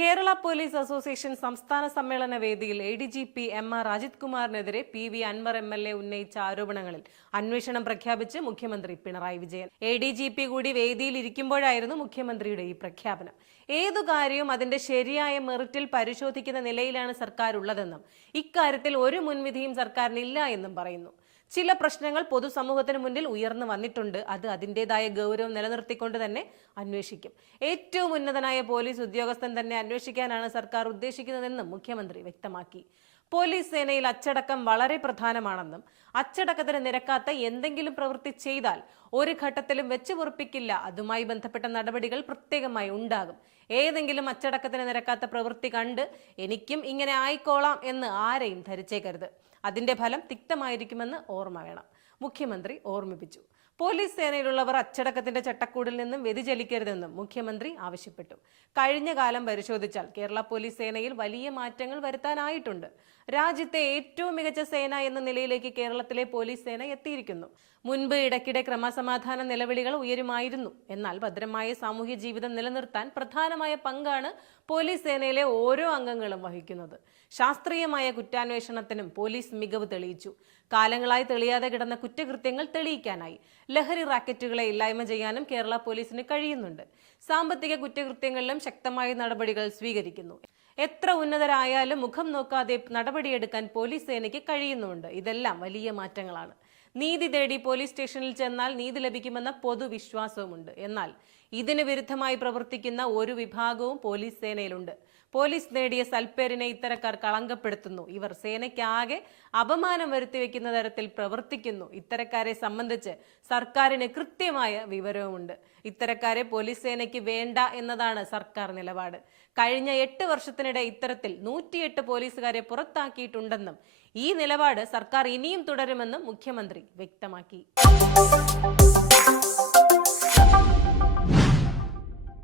Kerala police association സംസ്ഥാന സമ്മേളന വേദിയിൽ ADGP MR Ajith കുമാറിനെതിരെ PV Anwar MLA ഉന്നയിച്ച ആരോപണങ്ങളിൽ അന്വേഷണം പ്രഖ്യാപിച്ച് മുഖ്യമന്ത്രി പിണറായി വിജയൻ. ADGP കൂടി വേദിയിൽ ഇരിക്കുമ്പോഴായിരുന്നു മുഖ്യമന്ത്രിയുടെ ഈ പ്രഖ്യാപനം. ഏതു കാര്യവും അതിന്റെ ശരിയായ മെറിറ്റിൽ പരിശോധിക്കുന്ന നിലയിലാണ് സർക്കാർ ഉള്ളതെന്നും ഇക്കാര്യത്തിൽ ഒരു മുൻവിധിയും സർക്കാരിനില്ല എന്നും പറയുന്നു. ചില പ്രശ്നങ്ങൾ പൊതുസമൂഹത്തിന് മുന്നിൽ ഉയർന്നു വന്നിട്ടുണ്ട്. അത് അതിൻ്റെതായ ഗൗരവം നിലനിർത്തിക്കൊണ്ട് തന്നെ അന്വേഷിക്കും. ഏറ്റവും ഉന്നതനായ പോലീസ് ഉദ്യോഗസ്ഥൻ തന്നെ അന്വേഷിക്കാനാണ് സർക്കാർ ഉദ്ദേശിക്കുന്നതെന്നും മുഖ്യമന്ത്രി വ്യക്തമാക്കി. പോലീസ് സേനയിൽ അച്ചടക്കം വളരെ പ്രധാനമാണെന്നും അച്ചടക്കത്തിന് നിരക്കാത്ത എന്തെങ്കിലും പ്രവൃത്തി ചെയ്താൽ ഒരു ഘട്ടത്തിലും വെച്ച് പൊറുപ്പിക്കില്ല, അതുമായി ബന്ധപ്പെട്ട നടപടികൾ പ്രത്യേകമായി ഉണ്ടാകും. ഏതെങ്കിലും അച്ചടക്കത്തിന് നിരക്കാത്ത പ്രവൃത്തി കണ്ട് എനിക്കും ഇങ്ങനെ ആയിക്കോളാം എന്ന് ആരെയും ധരിച്ചേക്കരുത്. അതിന്റെ ഫലം തിക്തമായിരിക്കുമെന്ന് ഓർമ്മ വേണം, മുഖ്യമന്ത്രി ഓർമ്മിപ്പിച്ചു. പോലീസ് സേനയിലുള്ളവർ അച്ചടക്കത്തിന്റെ ചട്ടക്കൂടിൽ നിന്നും വ്യതിചലിക്കരുതെന്നും മുഖ്യമന്ത്രി ആവശ്യപ്പെട്ടു. കഴിഞ്ഞ കാലം പരിശോധിച്ചാൽ കേരള പോലീസ് സേനയിൽ വലിയ മാറ്റങ്ങൾ വരുത്താനായിട്ടുണ്ട്. രാജ്യത്തെ ഏറ്റവും മികച്ച സേന എന്ന നിലയിലേക്ക് കേരളത്തിലെ പോലീസ് സേന എത്തിയിരിക്കുന്നു. മുൻപ് ഇടയ്ക്കിടെ ക്രമസമാധാന നിലവിളികൾ ഉയരുമായിരുന്നു. എന്നാൽ ഭദ്രമായ സാമൂഹ്യ ജീവിതം നിലനിർത്താൻ പ്രധാനമായ പങ്കാണ് പോലീസ് സേനയിലെ ഓരോ അംഗങ്ങളും വഹിക്കുന്നത്. ശാസ്ത്രീയമായ കുറ്റാന്വേഷണത്തിനും പോലീസ് മികവ് തെളിയിച്ചു. കാലങ്ങളായി തെളിയാതെ കിടന്ന കുറ്റകൃത്യങ്ങൾ തെളിയിക്കാനായി. ലഹരി റാക്കറ്റുകളെ ഇല്ലായ്മ ചെയ്യാനും കേരള പോലീസിന് കഴിയുന്നുണ്ട്. സാമ്പത്തിക കുറ്റകൃത്യങ്ങളിലും ശക്തമായ നടപടികൾ സ്വീകരിക്കുന്നു. എത്ര ഉന്നതരായാലും മുഖം നോക്കാതെ നടപടിയെടുക്കാൻ പോലീസ് സേനയ്ക്ക് കഴിയുന്നുണ്ട്. ഇതെല്ലാം വലിയ മാറ്റങ്ങളാണ്. നീതി തേടി പോലീസ് സ്റ്റേഷനിൽ ചെന്നാൽ നീതി ലഭിക്കുമെന്ന പൊതുവിശ്വാസവുമുണ്ട്. എന്നാൽ ഇതിന് വിരുദ്ധമായി പ്രവർത്തിക്കുന്ന ഒരു വിഭാഗവും പോലീസ് സേനയിലുണ്ട്. പോലീസ് നേടിയ സൽപ്പേരിനെ ഇത്തരക്കാർ കളങ്കപ്പെടുത്തുന്നു. ഇവർ സേനയ്ക്കാകെ അപമാനം വരുത്തിവെക്കുന്ന തരത്തിൽ പ്രവർത്തിക്കുന്നു. ഇത്തരക്കാരെ സംബന്ധിച്ച് സർക്കാരിന് കൃത്യമായ വിവരവുമുണ്ട്. ഇത്തരക്കാരെ പോലീസ് സേനയ്ക്ക് വേണ്ട എന്നതാണ് സർക്കാർ നിലപാട്. കഴിഞ്ഞ 8 വർഷത്തിനിടെ ഇത്തരത്തിൽ 108 പോലീസുകാരെ പുറത്താക്കിയിട്ടുണ്ടെന്നും ഈ നിലപാട് സർക്കാർ ഇനിയും തുടരുമെന്നും മുഖ്യമന്ത്രി വ്യക്തമാക്കി.